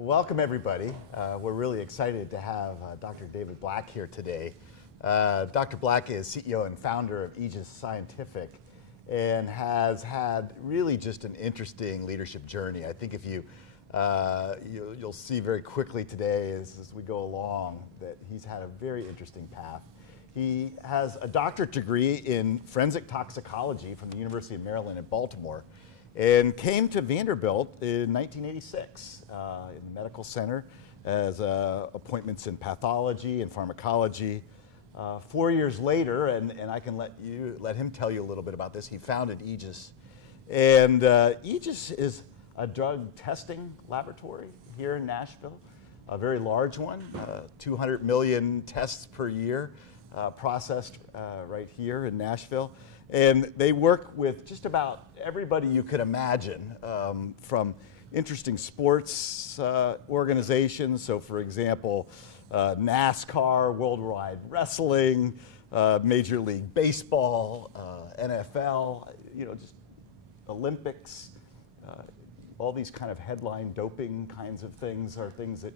Welcome, everybody. We're really excited to have Dr. David Black here today. Dr. Black is CEO and founder of Aegis Scientific and has had really just an interesting leadership journey. I think if you'll see very quickly today as we go along that he's had a very interesting path. He has a doctorate degree in forensic toxicology from the University of Maryland in Baltimore, and came to Vanderbilt in 1986 in the medical center as appointments in pathology and pharmacology. 4 years later, and I can let him tell you a little bit about this, he founded Aegis. And Aegis is a drug testing laboratory here in Nashville, a very large one, 200 million tests per year processed right here in Nashville. And they work with just about everybody you could imagine, from interesting sports organizations. So, for example, NASCAR, Worldwide Wrestling, Major League Baseball, NFL, just Olympics. All these kind of headline doping kinds of things are things that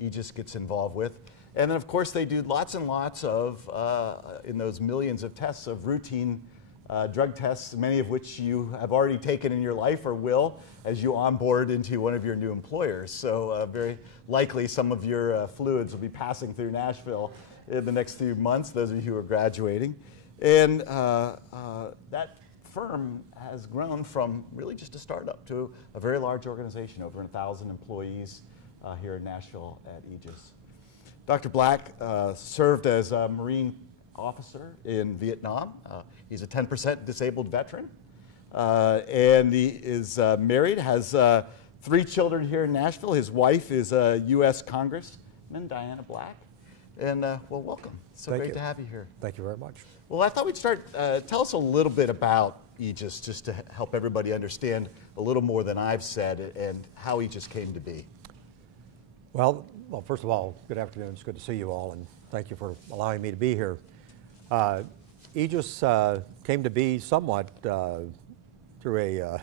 Aegis gets involved with. And then, of course, they do lots and lots of, in those millions of tests, of routine drug tests, many of which you have already taken in your life or will as you onboard into one of your new employers. So very likely some of your fluids will be passing through Nashville in the next few months, those of you who are graduating. And that firm has grown from really just a startup to a very large organization, over 1,000 employees here in Nashville at Aegis. Dr. Black served as a Marine officer in Vietnam. He's a 10% disabled veteran, and he is married, has 3 children here in Nashville. His wife is a U.S. Congressman, Diana Black. And well, welcome. So great to have you here. Thank you very much. Well, I thought we'd start, tell us a little bit about Aegis, just to help everybody understand a little more than I've said and how Aegis came to be. Well, first of all, good afternoon. It's good to see you all, and thank you for allowing me to be here. Aegis came to be somewhat through a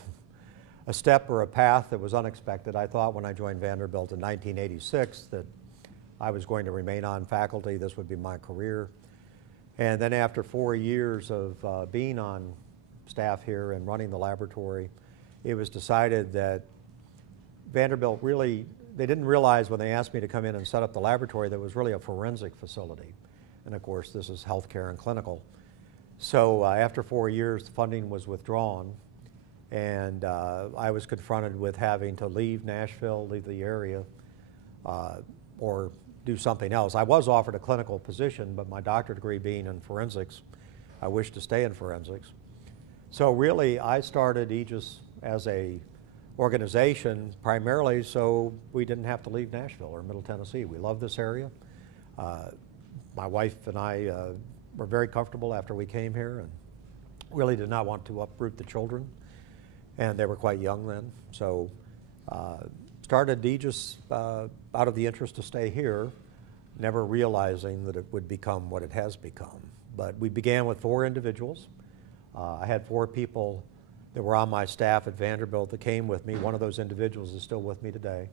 step or a path that was unexpected. I thought when I joined Vanderbilt in 1986 that I was going to remain on faculty. This would be my career. And then after 4 years of being on staff here and running the laboratory, it was decided that Vanderbilt really, they didn't realize when they asked me to come in and set up the laboratory that it was really a forensic facility. And of course, this is healthcare and clinical. So after 4 years, the funding was withdrawn, and I was confronted with having to leave Nashville, leave the area, or do something else. I was offered a clinical position, but my doctorate degree being in forensics, I wished to stay in forensics. So really, I started Aegis as a organization primarily so we didn't have to leave Nashville or Middle Tennessee. We love this area. My wife and I were very comfortable after we came here and really did not want to uproot the children. And they were quite young then. So started Aegis out of the interest to stay here, never realizing that it would become what it has become. But we began with 4 individuals. I had 4 people that were on my staff at Vanderbilt that came with me. One of those individuals is still with me today.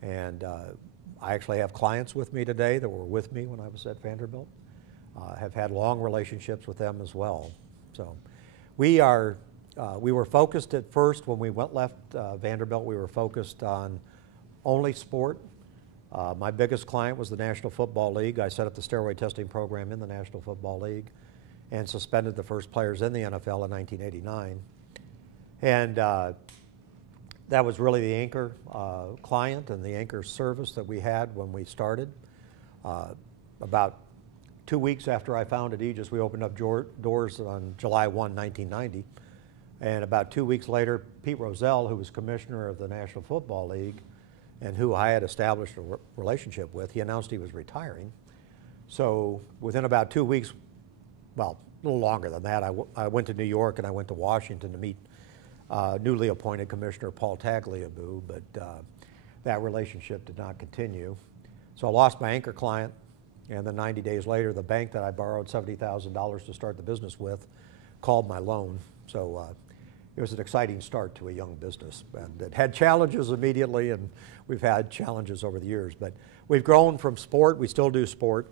And I actually have clients with me today that were with me when I was at Vanderbilt. Have had long relationships with them as well. So we were focused at first when we left Vanderbilt, we were focused on only sport. My biggest client was the National Football League. I set up the steroid testing program in the National Football League and suspended the first players in the NFL in 1989. And that was really the anchor client and the anchor service that we had when we started. About 2 weeks after I founded Aegis, we opened up doors on July 1, 1990. And about 2 weeks later, Pete Rozelle, who was commissioner of the National Football League and who I had established a relationship with, he announced he was retiring. So within about 2 weeks, well, a little longer than that, I went to New York and I went to Washington to meet newly appointed Commissioner Paul Tagliabue, but that relationship did not continue. So I lost my anchor client, and then 90 days later, the bank that I borrowed $70,000 to start the business with called my loan. So it was an exciting start to a young business. And it had challenges immediately, and we've had challenges over the years. But we've grown from sport. We still do sport.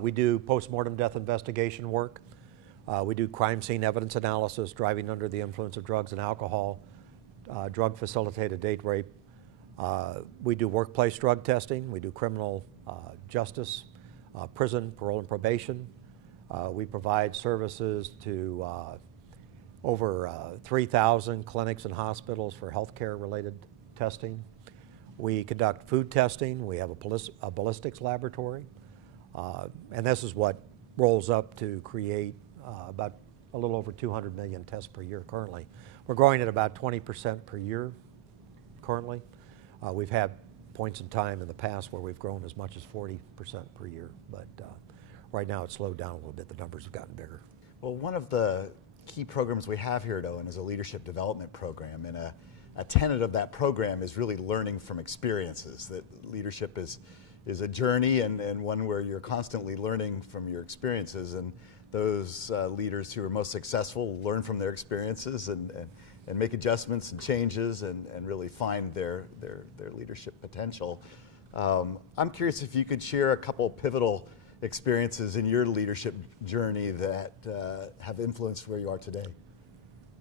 We do post-mortem death investigation work. We do crime scene evidence analysis, driving under the influence of drugs and alcohol, drug-facilitated date rape. We do workplace drug testing. We do criminal justice, prison, parole, and probation. We provide services to over 3,000 clinics and hospitals for healthcare-related testing. We conduct food testing. We have a ballistics laboratory. And this is what rolls up to create about a little over 200 million tests per year currently. We're growing at about 20% per year currently. We've had points in time in the past where we've grown as much as 40% per year, but right now it's slowed down a little bit. The numbers have gotten bigger. Well, one of the key programs we have here at Owen is a leadership development program, and a tenet of that program is really learning from experiences. That leadership is a journey and one where you're constantly learning from your experiences, and those leaders who are most successful learn from their experiences and make adjustments and changes and really find their leadership potential. I'm curious if you could share a couple pivotal experiences in your leadership journey that have influenced where you are today.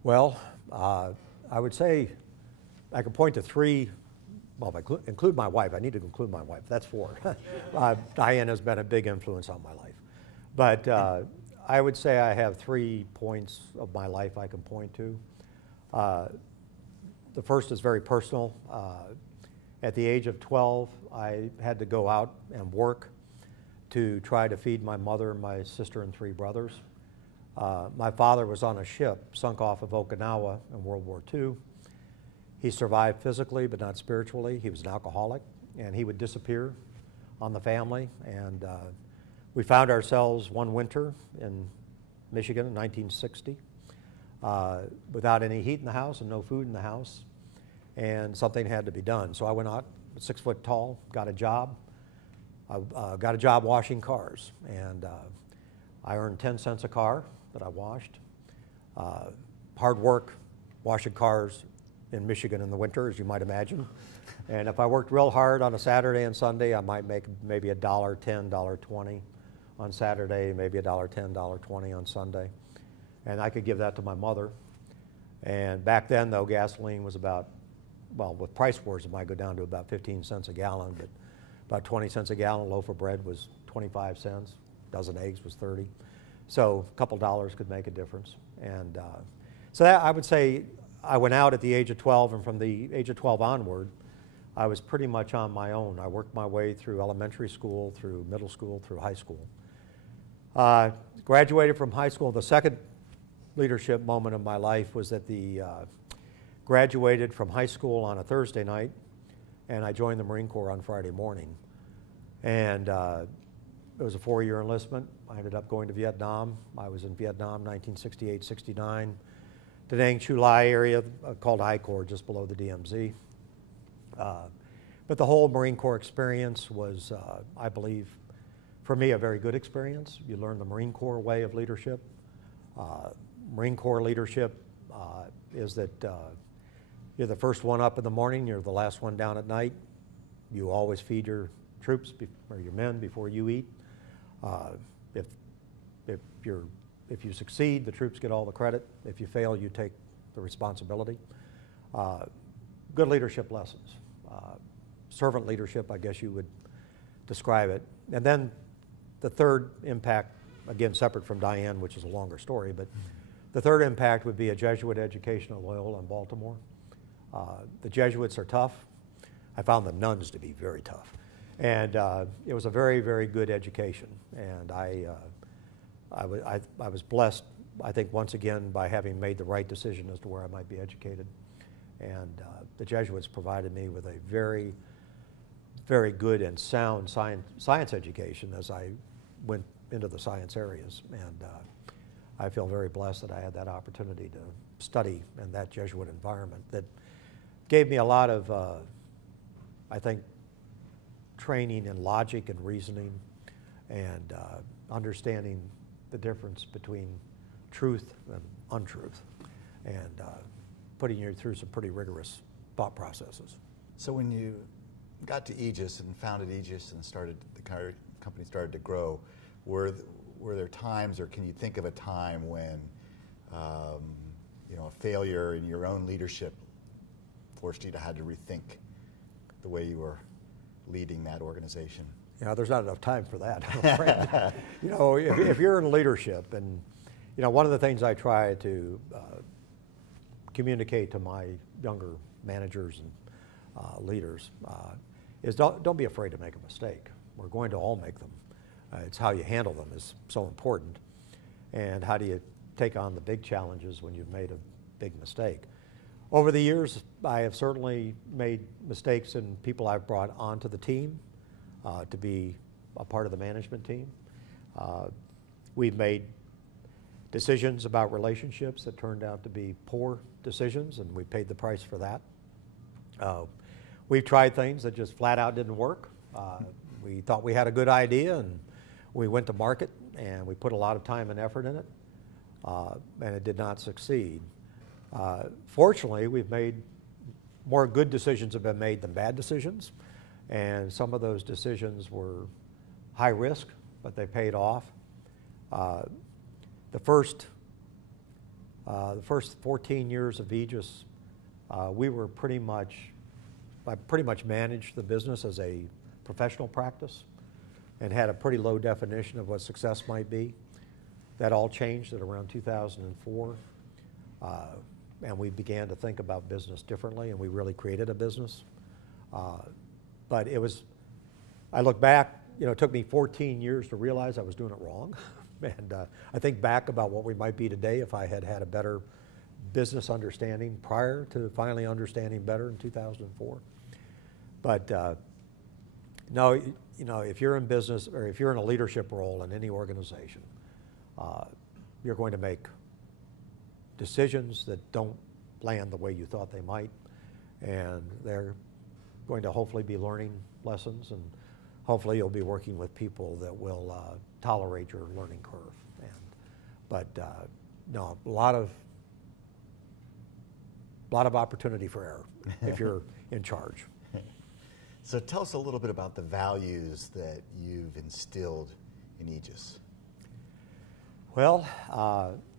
Well, I would say I could point to three. Well, if I include my wife, I need to include my wife. That's four. Diane has been a big influence on my life. But I would say I have 3 points of my life I can point to. The first is very personal. At the age of 12, I had to go out and work to try to feed my mother, my sister, and 3 brothers. My father was on a ship sunk off of Okinawa in World War II. He survived physically, but not spiritually. He was an alcoholic, and he would disappear on the family. And we found ourselves one winter in Michigan in 1960 without any heat in the house and no food in the house, and something had to be done. So I went out, 6 foot tall, got a job. I got a job washing cars, and I earned 10 cents a car that I washed. Hard work washing cars in Michigan in the winter, as you might imagine. And if I worked real hard on a Saturday and Sunday, I might make maybe $1.10, $1.20 on Saturday, maybe $1.10, $1.20 on Sunday. And I could give that to my mother. And back then, though, gasoline was about, well, with price wars, it might go down to about 15 cents a gallon, but about 20 cents a gallon. A loaf of bread was 25 cents. A dozen eggs was 30. So a couple dollars could make a difference. And so that, I would say, I went out at the age of 12, and from the age of 12 onward, I was pretty much on my own. I worked my way through elementary school, through middle school, through high school. Graduated from high school. The second leadership moment of my life was that graduated from high school on a Thursday night, and I joined the Marine Corps on Friday morning. And it was a 4-year enlistment. I ended up going to Vietnam. I was in Vietnam 1968-69. The Nang Chu Lai area, called I Corps, just below the DMZ. But the whole Marine Corps experience was, I believe, for me, a very good experience. You learn the Marine Corps way of leadership. Marine Corps leadership is that you're the first one up in the morning, you're the last one down at night. You always feed your troops or your men before you eat. If you succeed, the troops get all the credit. If you fail, you take the responsibility. Good leadership lessons. Servant leadership, I guess you would describe it. And then the third impact, again, separate from Diane, which is a longer story, but the third impact would be a Jesuit education at Loyola in Baltimore. The Jesuits are tough. I found the nuns to be very tough. And it was a very, very good education. And I was blessed, I think, once again, by having made the right decision as to where I might be educated. And the Jesuits provided me with a very, very good and sound science education as I went into the science areas. And I feel very blessed that I had that opportunity to study in that Jesuit environment that gave me a lot of, I think, training in logic and reasoning and understanding the difference between truth and untruth. and putting you through some pretty rigorous thought processes. So when you got to Aegis and founded Aegis and the company started to grow, were there times, or can you think of a time when a failure in your own leadership forced you to have to rethink the way you were leading that organization? There's not enough time for that, I'm afraid. If you're in leadership, and one of the things I try to communicate to my younger managers and leaders is don't be afraid to make a mistake. We're going to all make them. It's how you handle them is so important, and how do you take on the big challenges when you've made a big mistake. Over the years, I have certainly made mistakes in people I've brought onto the team to be a part of the management team. We've made decisions about relationships that turned out to be poor decisions, and we paid the price for that. We've tried things that just flat out didn't work. We thought we had a good idea, and we went to market, and we put a lot of time and effort in it, and it did not succeed. Fortunately, we've made more good decisions have been made than bad decisions, and some of those decisions were high risk, but they paid off. The first 14 years of Aegis, I pretty much managed the business as a professional practice and had a pretty low definition of what success might be. That all changed at around 2004. And we began to think about business differently, and we really created a business. But I look back, it took me 14 years to realize I was doing it wrong. And I think back about what we might be today if I had had a better business understanding prior to finally understanding better in 2004. But no, if you're in business, or if you're in a leadership role in any organization, you're going to make decisions that don't land the way you thought they might, and they're going to hopefully be learning lessons, and hopefully you'll be working with people that will tolerate your learning curve. But no, a lot of opportunity for error if you're in charge. So tell us a little bit about the values that you've instilled in Aegis. Well,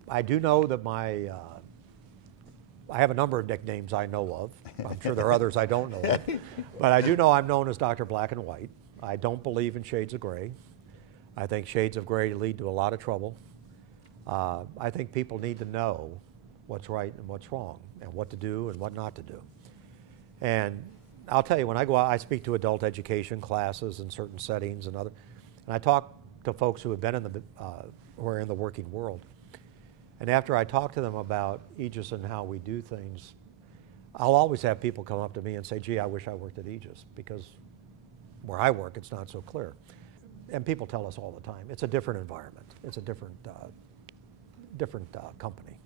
I do know that I have a number of nicknames I know of. I'm sure there are others I don't know of. But I do know I'm known as Dr. Black and White. I don't believe in shades of gray. I think shades of gray lead to a lot of trouble. I think people need to know what's right and what's wrong, and what to do and what not to do. And I'll tell you, when I go out, I speak to adult education classes in certain settings and I talk to folks who have been who are in the working world. And after I talk to them about Aegis and how we do things, I'll always have people come up to me and say, gee, I wish I worked at Aegis, because where I work, it's not so clear. And people tell us all the time, it's a different environment. It's a different company.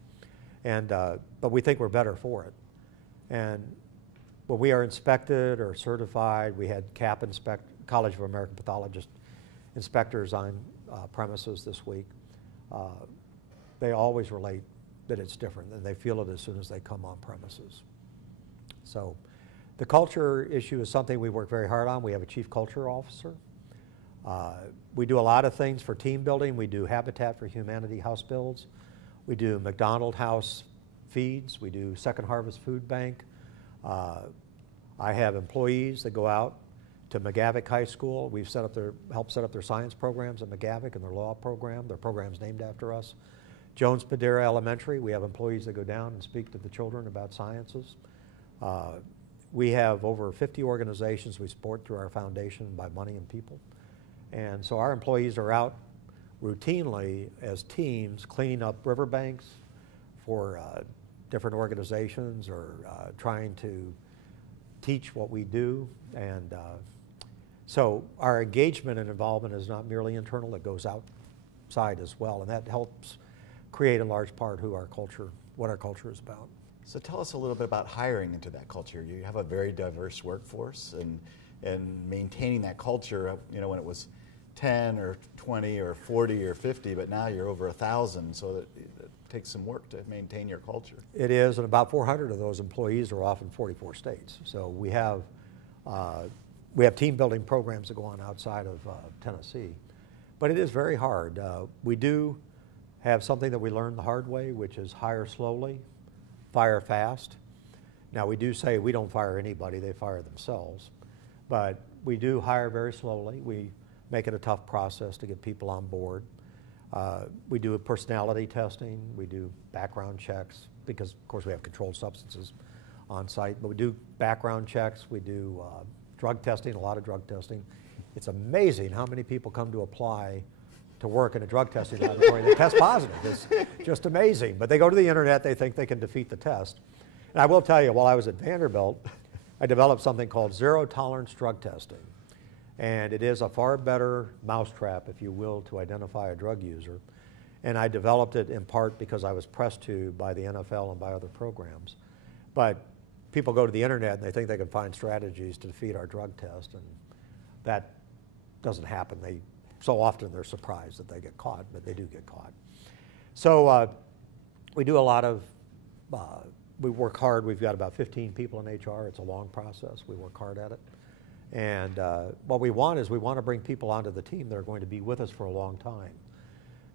And, but we think we're better for it. And when we are inspected or certified, we had CAP College of American Pathologists inspectors on premises this week. They always relate that it's different, and they feel it as soon as they come on premises. So the culture issue is something we work very hard on. We have a chief culture officer. We do a lot of things for team building. We do Habitat for Humanity house builds. We do McDonald House feeds. We do Second Harvest Food Bank. I have employees that go out to McGavick High School. We've helped set up their science programs at McGavick and their law program. Their program's named after us. Jones Padera Elementary, we have employees that go down and speak to the children about sciences. We have over 50 organizations we support through our foundation by money and people. And so our employees are out routinely as teams cleaning up riverbanks for different organizations, or trying to teach what we do. And so our engagement and involvement is not merely internal, it goes outside as well, and that helps create in large part what our culture is about. So tell us a little bit about hiring into that culture. You have a very diverse workforce, and maintaining that culture, when it was 10 or 20 or 40 or 50, but now you're over 1,000. So takes some work to maintain your culture. It is, and about 400 of those employees are off in 44 states. So we have team building programs that go on outside of Tennessee. But it is very hard. We do have something that we learned the hard way, which is hire slowly, fire fast. Now we do say we don't fire anybody, they fire themselves. But we do hire very slowly. We make it a tough process to get people on board. We do personality testing, we do background checks, because of course we have controlled substances on site, but we do background checks, we do drug testing, a lot of drug testing. It's amazing how many people come to apply to work in a drug testing laboratory that test positive. It's just amazing. But they go to the internet, they think they can defeat the test. And I will tell you, while I was at Vanderbilt, I developed something called zero tolerance drug testing. And it is a far better mousetrap, if you will, to identify a drug user. And I developed it in part because I was pressed to by the NFL and by other programs. But people go to the internet and they think they can find strategies to defeat our drug test, and that doesn't happen. So often they're surprised that they get caught, but they do get caught. So we do a lot of, we work hard. We've got about 15 people in HR. It's a long process. We work hard at it. And what we want is we want to bring people onto the team that are going to be with us for a long time,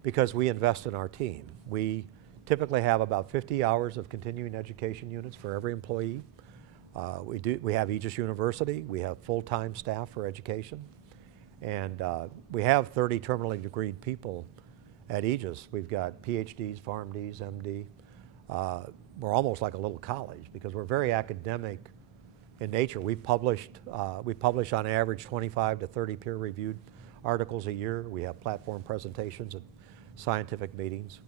because we invest in our team. We typically have about 50 hours of continuing education units for every employee. We have Aegis University. We have full-time staff for education. And we have 30 terminally degreed people at Aegis. We've got PhDs, PharmDs, MD. We're almost like a little college because we're very academic in nature. We publish on average 25 to 30 peer-reviewed articles a year. We have platform presentations at scientific meetings.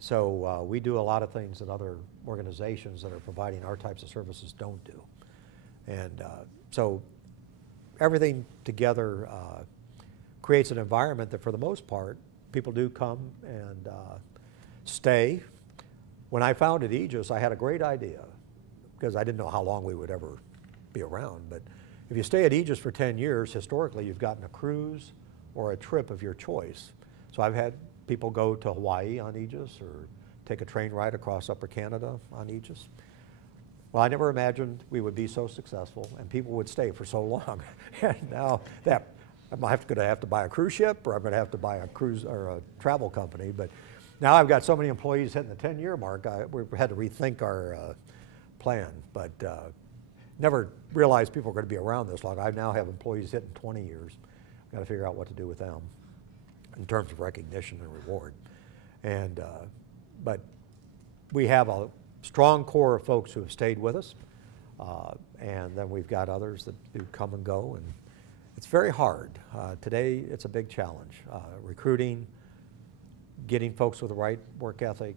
So we do a lot of things that other organizations that are providing our types of services don't do. And so everything together creates an environment that, for the most part, people do come and stay. When I founded Aegis, I had a great idea, because I didn't know how long we would ever be around. But if you stay at Aegis for 10 years, historically, you've gotten a cruise or a trip of your choice. So I've had people go to Hawaii on Aegis, or take a train ride across Upper Canada on Aegis. Well, I never imagined we would be so successful and people would stay for so long. And now that I'm going to have to buy a cruise ship, or I'm going to have to buy a cruise or a travel company. But now I've got so many employees hitting the 10-year mark, we had to rethink our plan. But never realized people were going to be around this long. I now have employees hitting 20 years. I've got to figure out what to do with them in terms of recognition and reward. And but we have a strong core of folks who have stayed with us, and then we've got others that do come and go, and it's very hard. Today it's a big challenge. Recruiting, getting folks with the right work ethic,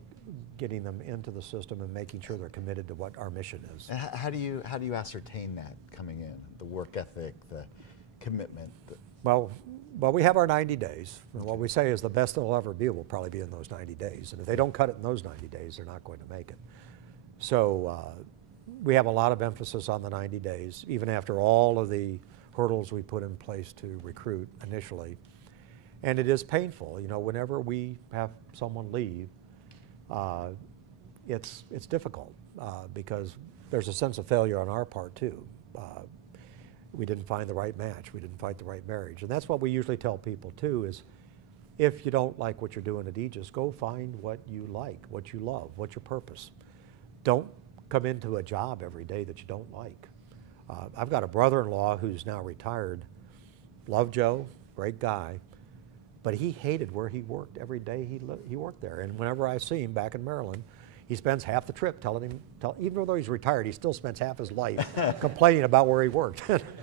getting them into the system, and making sure they're committed to what our mission is. And how do you ascertain that coming in? The work ethic, the commitment? Well, we have our 90 days. And what we say is the best they'll ever be will probably be in those 90 days. And if they don't cut it in those 90 days, they're not going to make it. So we have a lot of emphasis on the 90 days, even after all of the hurdles we put in place to recruit initially. And it is painful. You know, whenever we have someone leave, it's difficult because there's a sense of failure on our part too. We didn't find the right match. We didn't find the right marriage. And that's what we usually tell people too, is if you don't like what you're doing at Aegis, go find what you like, what you love, what's your purpose. Don't come into a job every day that you don't like. I've got a brother-in-law who's now retired. Love Joe, great guy, but he hated where he worked every day he worked there. And whenever I see him back in Maryland, he spends half the trip even though he's retired, he still spends half his life complaining about where he worked.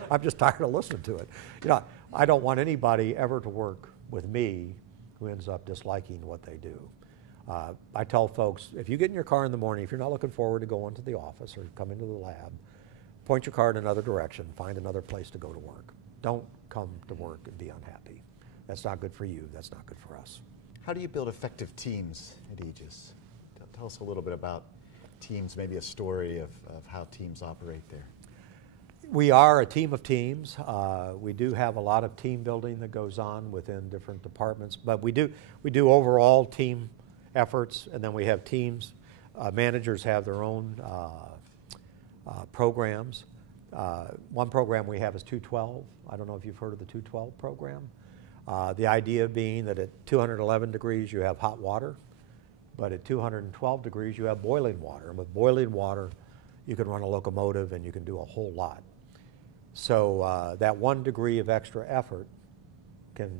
I'm just tired of listening to it. You know, I don't want anybody ever to work with me who ends up disliking what they do. I tell folks, if you get in your car in the morning, if you're not looking forward to going to the office or come into the lab, point your car in another direction, find another place to go to work. Don't come to work and be unhappy. That's not good for you, that's not good for us. How do you build effective teams at Aegis? Tell us a little bit about teams, maybe a story of how teams operate there. We are a team of teams. We do have a lot of team building that goes on within different departments, but we do overall team efforts, and then we have teams. Managers have their own programs. One program we have is 212. I don't know if you've heard of the 212 program. The idea being that at 211 degrees you have hot water, but at 212 degrees you have boiling water. And with boiling water, you can run a locomotive and you can do a whole lot. So that 1 degree of extra effort can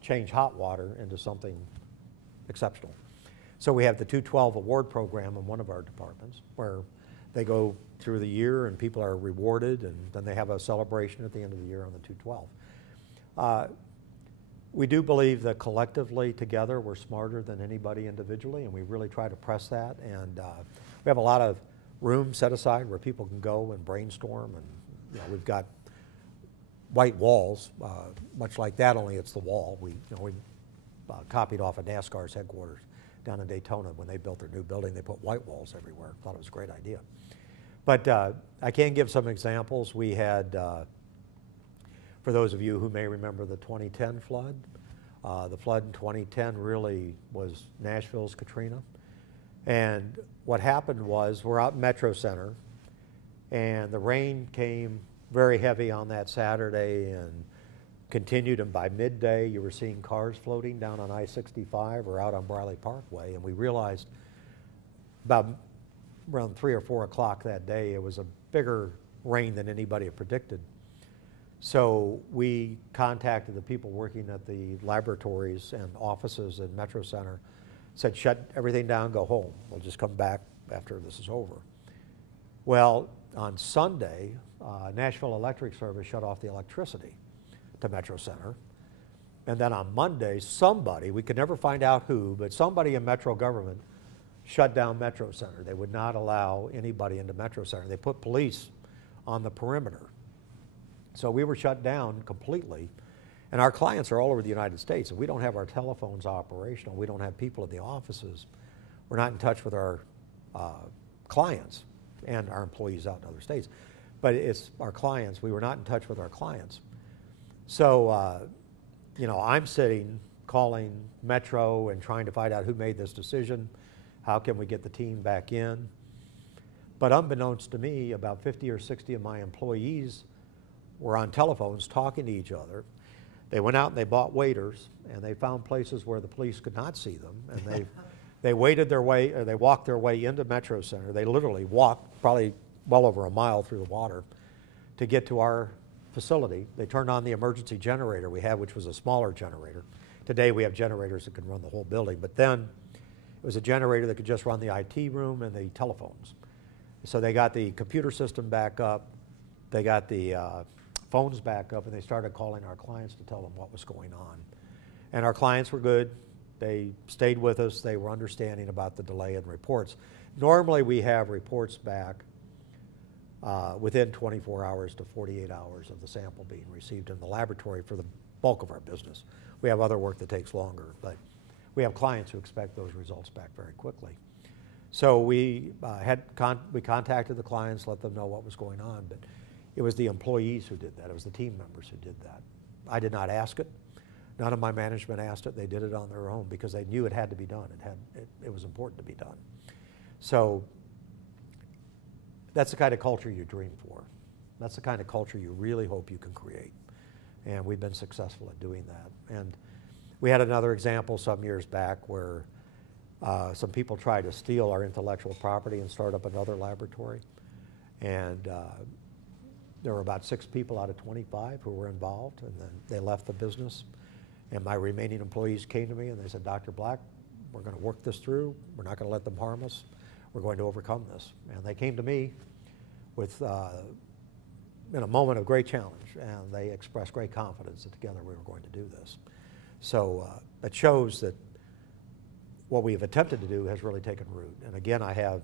change hot water into something exceptional. So we have the 212 award program in one of our departments where they go through the year and people are rewarded, and then they have a celebration at the end of the year on the 212. We do believe that collectively together we're smarter than anybody individually, and we really try to press that. And we have a lot of room set aside where people can go and brainstorm, and we've got white walls, much like that, only it's the wall. We copied off of NASCAR's headquarters down in Daytona. When they built their new building, they put white walls everywhere. Thought it was a great idea. But I can give some examples. We had, for those of you who may remember the 2010 flood, the flood in 2010 really was Nashville's Katrina. And what happened was we're out in Metro Center, and the rain came very heavy on that Saturday and continued, and by midday you were seeing cars floating down on I-65 or out on Briley Parkway, and we realized about around 3 or 4 o'clock that day it was a bigger rain than anybody had predicted. So we contacted the people working at the laboratories and offices in Metro Center, said shut everything down, go home. We'll just come back after this is over. Well, on Sunday, Nashville Electric Service shut off the electricity to Metro Center. And then on Monday, somebody, we could never find out who, but somebody in Metro government shut down Metro Center. They would not allow anybody into Metro Center. They put police on the perimeter. So we were shut down completely. And our clients are all over the United States. If we don't have our telephones operational, we don't have people in the offices, we're not in touch with our clients and our employees out in other states. But it's our clients. We were not in touch with our clients. So, I'm sitting calling Metro and trying to find out who made this decision. How can we get the team back in? But unbeknownst to me, about 50 or 60 of my employees were on telephones talking to each other. They went out and they bought waiters, and they found places where the police could not see them, and they waded their way, or they walked their way into Metro Center. They literally walked probably well over a mile through the water to get to our facility. They turned on the emergency generator we had, which was a smaller generator. Today we have generators that can run the whole building, but then it was a generator that could just run the IT room and the telephones. So they got the computer system back up, they got the phones back up, and they started calling our clients to tell them what was going on. And our clients were good. They stayed with us. They were understanding about the delay in reports. Normally we have reports back within 24 hours to 48 hours of the sample being received in the laboratory for the bulk of our business. We have other work that takes longer, but we have clients who expect those results back very quickly. So we contacted the clients, let them know what was going on, but it was the employees who did that. It was the team members who did that. I did not ask it. None of my management asked it. They did it on their own because they knew it had to be done. It was important to be done. So that's the kind of culture you dream for. That's the kind of culture you really hope you can create. And we've been successful at doing that. And we had another example some years back where some people tried to steal our intellectual property and start up another laboratory. And there were about 6 people out of 25 who were involved, and then they left the business. And my remaining employees came to me and they said, Dr. Black, we're going to work this through. We're not going to let them harm us. We're going to overcome this. And they came to me with, in a moment of great challenge, and they expressed great confidence that together we were going to do this. So it shows that what we have attempted to do has really taken root. And again, I have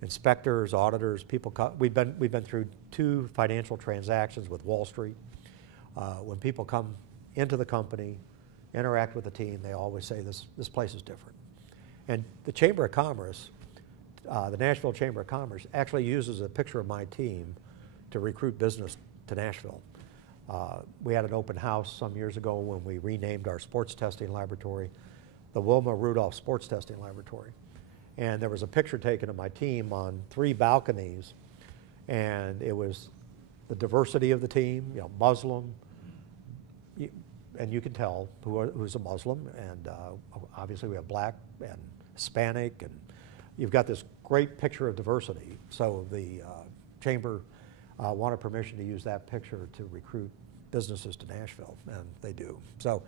inspectors, auditors, people. We've been through 2 financial transactions with Wall Street. When people come into the company, interact with the team, they always say this place is different. And the Chamber of Commerce, the Nashville Chamber of Commerce, actually uses a picture of my team to recruit business to Nashville. We had an open house some years ago when we renamed our sports testing laboratory the Wilma Rudolph Sports Testing Laboratory. And there was a picture taken of my team on 3 balconies, and it was the diversity of the team, you know, Muslim, and you can tell who's a Muslim, and obviously we have black and Hispanic, and you've got this great picture of diversity. So the chamber wanted permission to use that picture to recruit businesses to Nashville, and they do. So,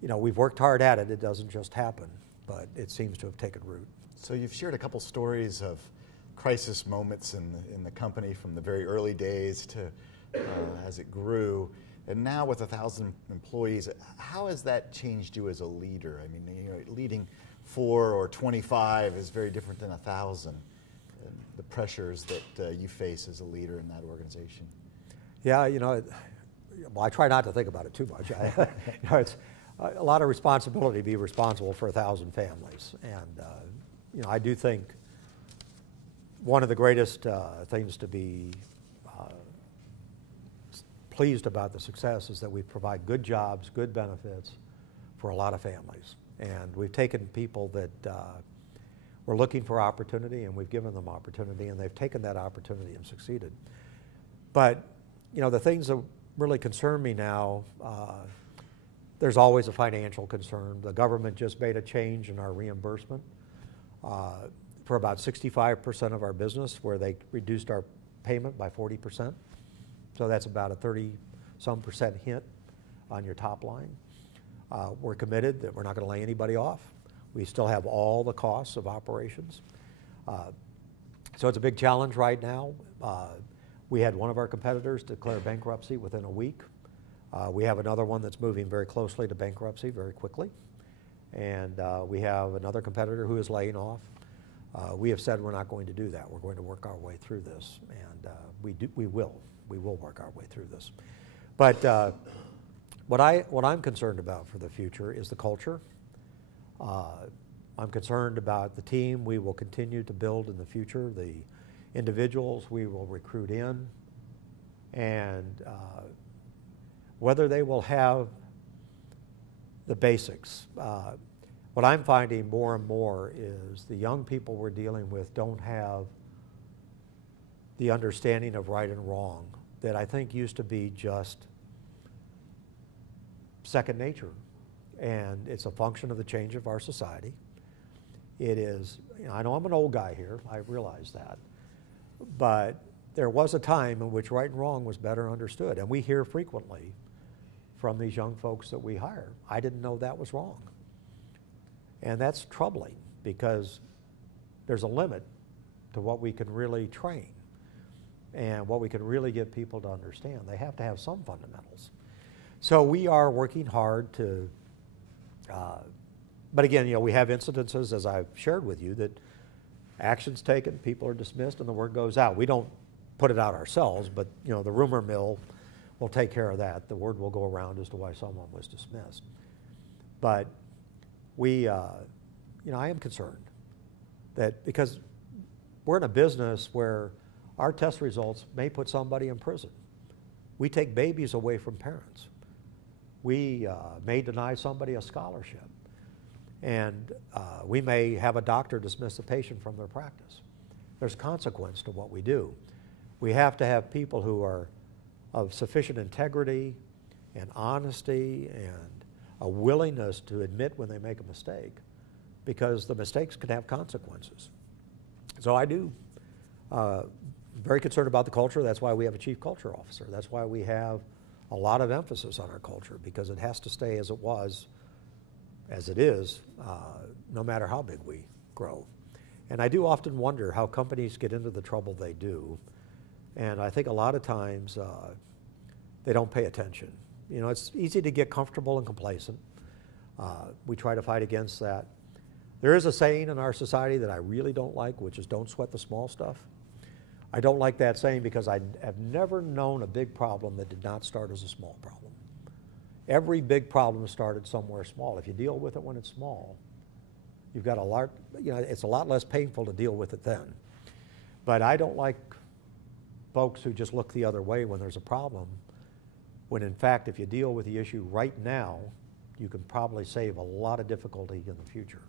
you know, we've worked hard at it. It doesn't just happen, but it seems to have taken root. So you've shared a couple stories of crisis moments in the company from the very early days to as it grew. And now with 1,000 employees, how has that changed you as a leader? I mean, you know, leading 4 or 25 is very different than 1,000. And the pressures that you face as a leader in that organization. Yeah, you know, well, I try not to think about it too much. You know, it's a lot of responsibility to be responsible for 1,000 families. And, you know, I do think one of the greatest things to be pleased about the success is that we provide good jobs, good benefits for a lot of families. And we've taken people that were looking for opportunity, and we've given them opportunity, and they've taken that opportunity and succeeded. But, you know, the things that really concern me now, there's always a financial concern. The government just made a change in our reimbursement for about 65% of our business, where they reduced our payment by 40%. So that's about a 30-some% hit on your top line. We're committed that we're not going to lay anybody off. We still have all the costs of operations. So it's a big challenge right now. We had one of our competitors declare bankruptcy within a week. We have another one that's moving very closely to bankruptcy very quickly. And we have another competitor who is laying off. We have said we're not going to do that. We're going to work our way through this, and we will work our way through this. But what I'm concerned about for the future is the culture. I'm concerned about the team we will continue to build in the future, the individuals we will recruit in, and whether they will have the basics. What I'm finding more and more is the young people we're dealing with don't have the understanding of right and wrong that I think used to be just second nature. And it's a function of the change of our society. It is, you know, I know I'm an old guy here, I realize that. But there was a time in which right and wrong was better understood. And we hear frequently from these young folks that we hire, I didn't know that was wrong. And that's troubling because there's a limit to what we can really train and what we can really get people to understand. They have to have some fundamentals. So we are working hard to, but again, you know, we have incidences, as I've shared with you, that actions taken, people are dismissed, and the word goes out. We don't put it out ourselves, but you know, the rumor mill will take care of that. The word will go around as to why someone was dismissed. But we, you know, I am concerned that because we're in a business where our test results may put somebody in prison. We take babies away from parents. We may deny somebody a scholarship. And we may have a doctor dismiss a patient from their practice. There's consequence to what we do. We have to have people who are of sufficient integrity and honesty and a willingness to admit when they make a mistake, because the mistakes can have consequences. So I do very concerned about the culture. That's why we have a chief culture officer. That's why we have a lot of emphasis on our culture, because it has to stay as it was, as it is, no matter how big we grow. And I do often wonder how companies get into the trouble they do. And I think a lot of times they don't pay attention. You know, it's easy to get comfortable and complacent. We try to fight against that. There is a saying in our society that I really don't like, which is don't sweat the small stuff. I don't like that saying because I have never known a big problem that did not start as a small problem. Every big problem started somewhere small. If you deal with it when it's small, you've got a lot, you know, it's a lot less painful to deal with it then. But I don't like folks who just look the other way when there's a problem, when in fact, if you deal with the issue right now, you can probably save a lot of difficulty in the future.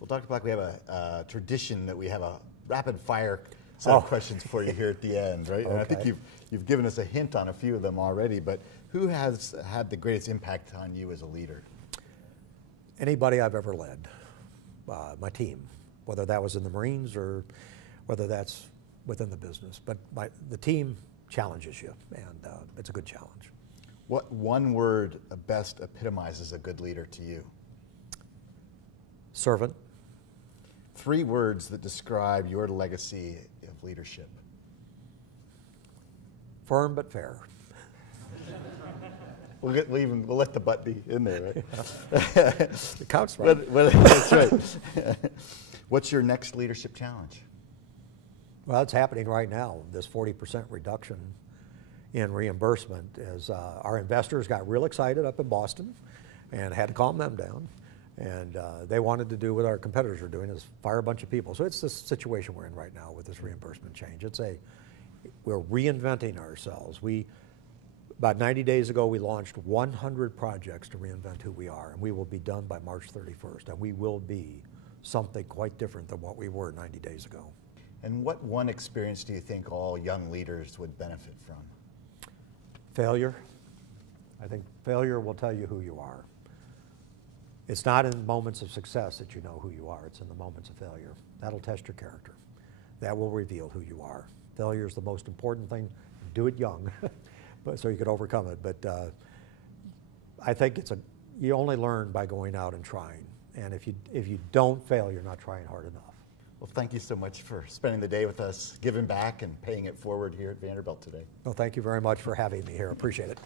Well, Dr. Black, we have a tradition that we have a rapid fire set of questions for you here at the end, right? Okay. And I think you've given us a hint on a few of them already, but who has had the greatest impact on you as a leader? Anybody I've ever led, my team, whether that was in the Marines or whether that's within the business. But the team challenges you, and it's a good challenge. What one word best epitomizes a good leader to you? Servant. 3 words that describe your legacy of leadership. Firm but fair. We'll let the butt be in there, right? It counts, right? That's right. What's your next leadership challenge? Well, it's happening right now. This 40% reduction in reimbursement is our investors got real excited up in Boston and had to calm them down. And they wanted to do what our competitors are doing, is fire a bunch of people. So it's the situation we're in right now with this reimbursement change. We're reinventing ourselves. About 90 days ago, we launched 100 projects to reinvent who we are, and we will be done by March 31st, and we will be something quite different than what we were 90 days ago. And what one experience do you think all young leaders would benefit from? Failure. I think failure will tell you who you are. It's not in moments of success that you know who you are. It's in the moments of failure. That'll test your character. That will reveal who you are. Failure is the most important thing. Do it young, but so you could overcome it. But I think you only learn by going out and trying. And if you don't fail, you're not trying hard enough. Well, thank you so much for spending the day with us, giving back and paying it forward here at Vanderbilt today. Well, thank you very much for having me here. Appreciate it.